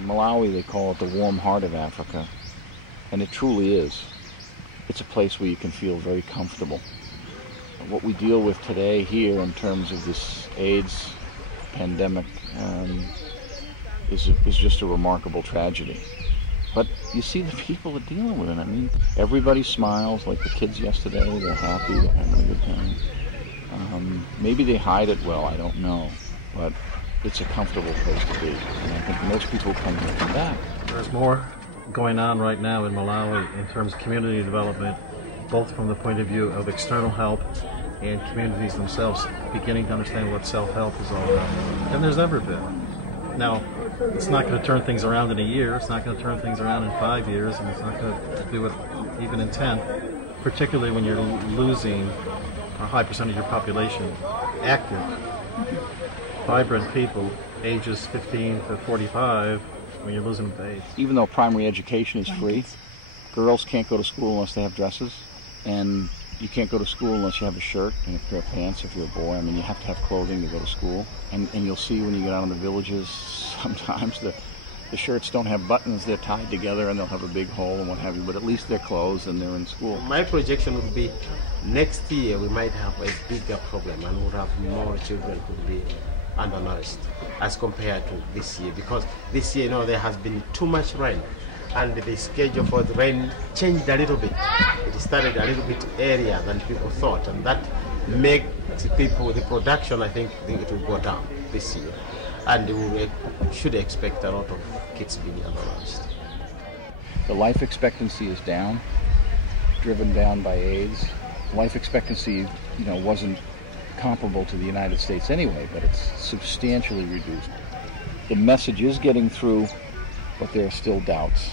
In Malawi, they call it the warm heart of Africa, and it truly is. It's a place where you can feel very comfortable. What we deal with today here in terms of this AIDS pandemic is just a remarkable tragedy. But you see the people that are dealing with it. I mean, everybody smiles, like the kids yesterday. They're happy, they're having a good time. Maybe they hide it well, I don't know. But it's a comfortable place to be. And I think most people come here come back. There's more going on right now in Malawi in terms of community development, both from the point of view of external help and communities themselves beginning to understand what self-help is all about, than there's ever been. Now, it's not going to turn things around in a year, it's not going to turn things around in 5 years, and it's not going to do it even in 10, particularly when you're losing a high percentage of your population active, vibrant people, ages 15 to 45, when you're losing them to AIDS. Even though primary education is free, girls can't go to school unless they have dresses, and you can't go to school unless you have a shirt and a pair of pants if you're a boy. I mean, you have to have clothing to go to school. And you'll see when you get out in the villages, sometimes the shirts don't have buttons, they're tied together and they'll have a big hole and what have you, but at least they're clothes and they're in school. My projection would be next year we might have a bigger problem and we'll have more children who will be undernourished as compared to this year, because this year, there has been too much rain. And the schedule for the rain changed a little bit. It started a little bit earlier than people thought, and that makes the production, I think it will go down this year. And we should expect a lot of kids being undernourished. The life expectancy is down, driven down by AIDS. Life expectancy, wasn't comparable to the United States anyway, but it's substantially reduced. The message is getting through, but there are still doubts,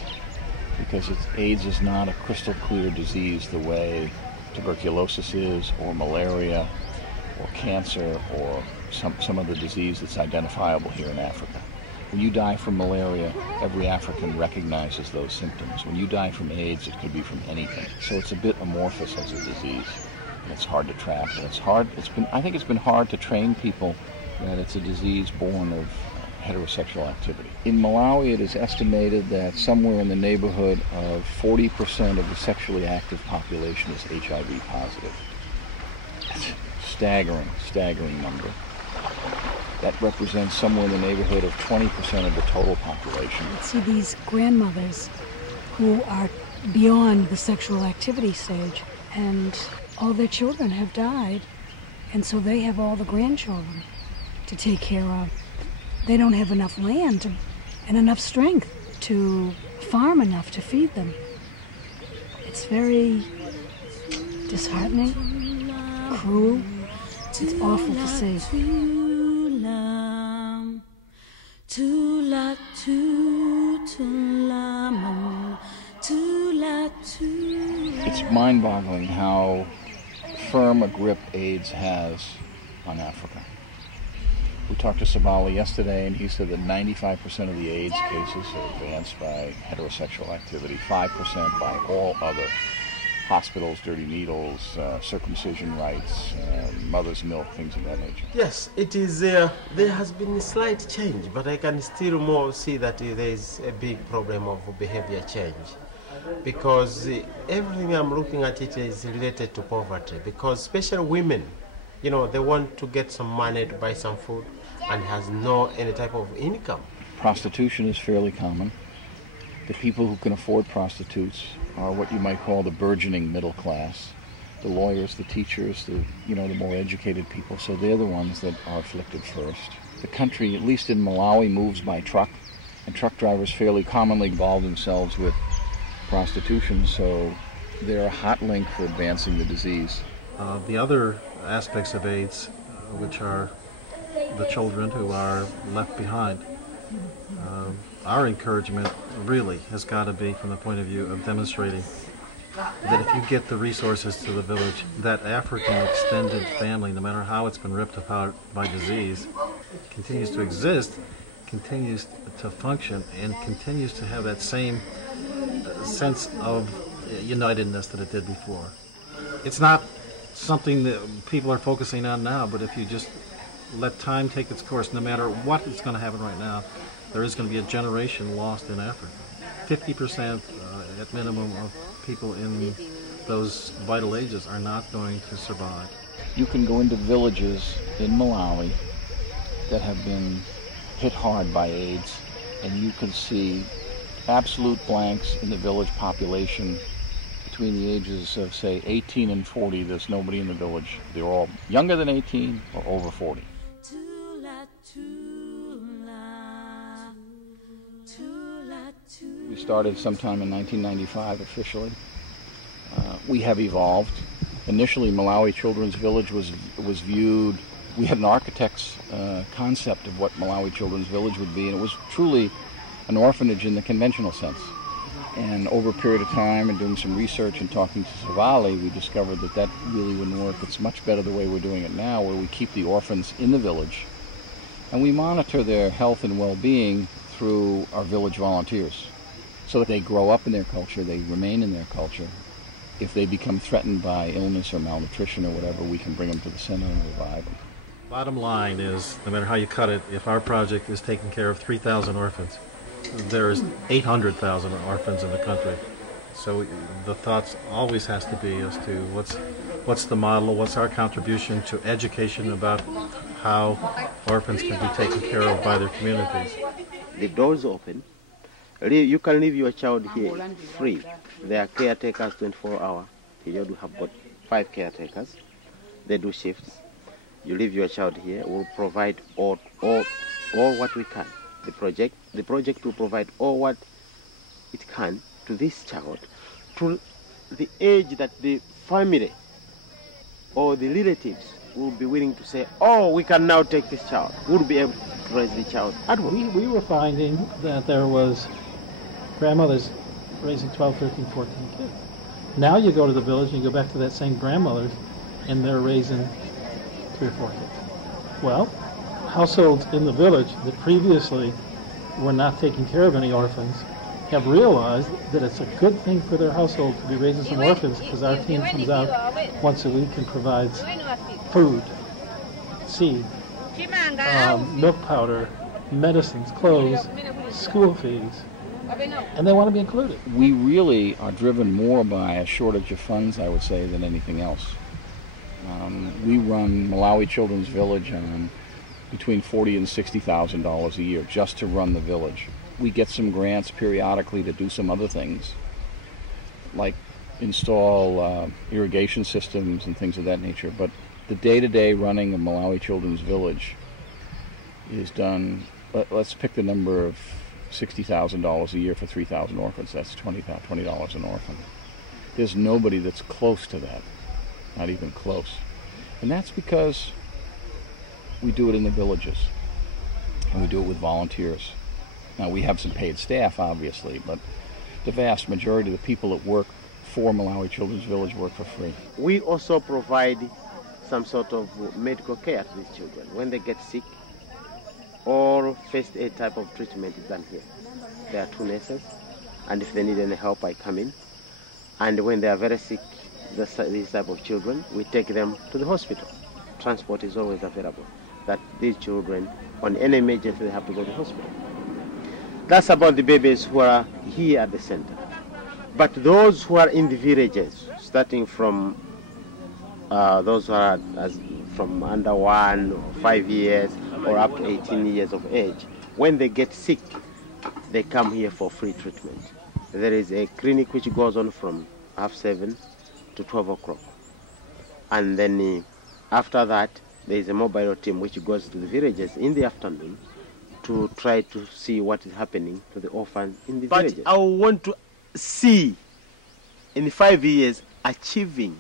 because AIDS is not a crystal clear disease the way tuberculosis is, or malaria, or cancer, or some other disease that's identifiable here in Africa. When you die from malaria, every African recognizes those symptoms. When you die from AIDS, it could be from anything. So it's a bit amorphous as a disease, and it's hard to track. And I think it's been hard to train people that it's a disease born of heterosexual activity. In Malawi, it is estimated that somewhere in the neighborhood of 40% of the sexually active population is HIV positive. That's a staggering number. That represents somewhere in the neighborhood of 20% of the total population. See these grandmothers who are beyond the sexual activity stage, and all their children have died, and so they have all the grandchildren to take care of. They don't have enough land and enough strength to farm enough to feed them. It's very disheartening, cruel. It's awful to see. It's mind-boggling how firm a grip AIDS has on Africa. We talked to Sabali yesterday, and he said that 95% of the AIDS cases are advanced by heterosexual activity, 5% by all other hospitals, dirty needles, circumcision rites, mother's milk, things of that nature. Yes, it is. There has been a slight change, but I can still more see that there is a big problem of behavior change, because everything I'm looking at it is related to poverty, because especially women, they want to get some money to buy some food and has no any type of income. Prostitution is fairly common. The people who can afford prostitutes are what you might call the burgeoning middle class. The lawyers, the teachers, the more educated people, so they're the ones that are afflicted first. The country, at least in Malawi, moves by truck, and truck drivers fairly commonly involve themselves with prostitution, so they're a hot link for advancing the disease. The other aspects of AIDS, which are the children who are left behind, our encouragement really has got to be from the point of view of demonstrating that if you get the resources to the village, that African extended family, no matter how it's been ripped apart by disease, continues to exist, continues to function, and continues to have that same sense of unitedness that it did before. It's not something that people are focusing on now, but if you just let time take its course, no matter what is going to happen right now, there is going to be a generation lost in Africa. 50% at minimum of people in those vital ages are not going to survive. You can go into villages in Malawi that have been hit hard by AIDS, and you can see absolute blanks in the village population between the ages of, say, 18 and 40. There's nobody in the village. They're all younger than 18 or over 40. We started sometime in 1995 officially. We have evolved. Initially, Malawi Childrens Village was viewed, we had an architect's concept of what Malawi Children's Village would be, and it was truly an orphanage in the conventional sense. And over a period of time and doing some research and talking to Savali, we discovered that that really wouldn't work. It's much better the way we're doing it now, where we keep the orphans in the village and we monitor their health and well-being through our village volunteers, so that they grow up in their culture, they remain in their culture. If they become threatened by illness or malnutrition or whatever, we can bring them to the center and revive them. Bottom line is, no matter how you cut it, if our project is taking care of 3,000 orphans, there's 800,000 orphans in the country. So the thoughts always has to be as to what's the model, what's our contribution to education about how orphans can be taken care of by their communities. The doors open. You can leave your child here free. There are caretakers 24 hours. Here we have got 5 caretakers. They do shifts. You leave your child here. We'll provide all what we can. The project will provide all what it can to this child, to the age that the family or the relatives will be willing to say, oh, we can now take this child. We'll be able to raise the child at home. We were finding that there was grandmothers raising 12, 13, 14 kids. Now you go to the village and you go back to that same grandmothers and they're raising 3 or 4 kids. Well, households in the village that previously were not taking care of any orphans have realized that it's a good thing for their household to be raising some orphans, because our team comes out once a week and provides food, seed, milk powder, medicines, clothes, school fees, and they want to be included. We really are driven more by a shortage of funds, I would say, than anything else. We run Malawi Children's Village on between $40,000 and $60,000 a year just to run the village. We get some grants periodically to do some other things, like install irrigation systems and things of that nature. But the day-to-day running of Malawi Children's Village is done, let's pick the number of $60,000 a year for 3,000 orphans. That's $20 an orphan. There's nobody that's close to that, not even close. And that's because we do it in the villages, and we do it with volunteers. Now, we have some paid staff, obviously, but the vast majority of the people that work for Malawi Children's Village work for free. We also provide some sort of medical care to these children. When they get sick, all first aid type of treatment is done here. There are 2 nurses, and if they need any help, I come in. And when they are very sick, these type of children, we take them to the hospital. Transport is always available, that these children, on any emergency, they have to go to the hospital. That's about the babies who are here at the center. But those who are in the villages, starting from those who are from under 1 or 5 years or up to 18 years of age, when they get sick, they come here for free treatment. There is a clinic which goes on from 7:30 to 12 o'clock. And then after that, there is a mobile team which goes to the villages in the afternoon to try to see what is happening to the orphans in the villages. But I want to see in 5 years achieving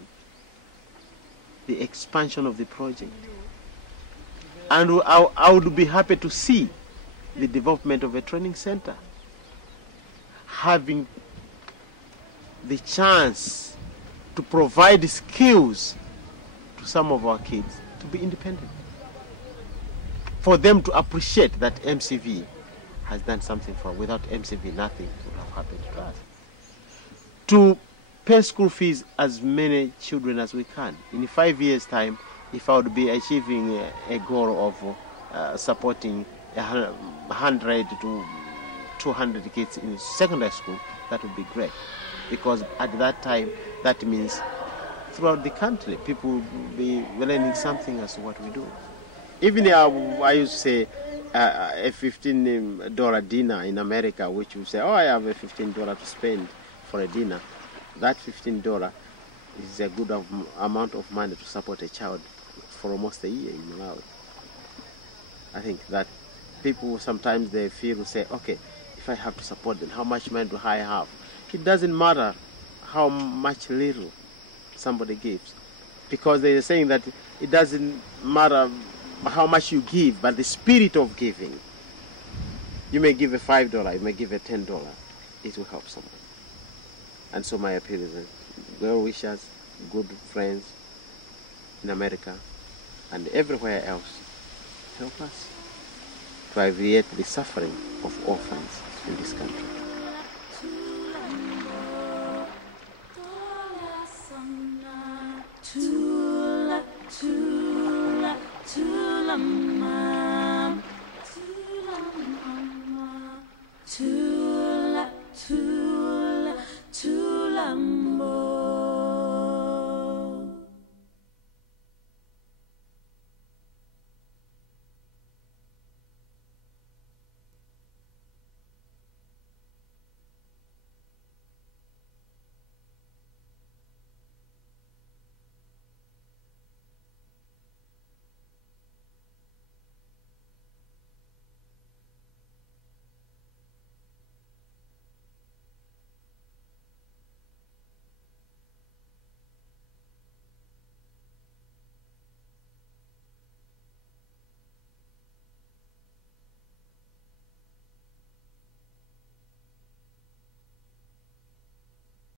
the expansion of the project. And I would be happy to see the development of a training center, having the chance to provide skills to some of our kids to be independent, for them to appreciate that MCV has done something for them. Without MCV, nothing would have happened to us. To pay school fees as many children as we can. In 5 years' time, if I would be achieving a goal of supporting 100 to 200 kids in secondary school, that would be great. Because at that time, that means throughout the country, people will be learning something as to what we do. Even I used to say a $15 dinner in America, which you say, oh, I have a $15 to spend for a dinner. That $15 is a good amount of money to support a child for almost a year in Malawi. I think that people sometimes they feel, say, okay, if I have to support them, how much money do I have? It doesn't matter how much little somebody gives, because they are saying that it doesn't matter how much you give, but the spirit of giving. You may give a $5, you may give a $10, it will help someone. And so my appeal is well wishers, good friends in America and everywhere else, help us to alleviate the suffering of orphans in this country. Tula, tula, tula,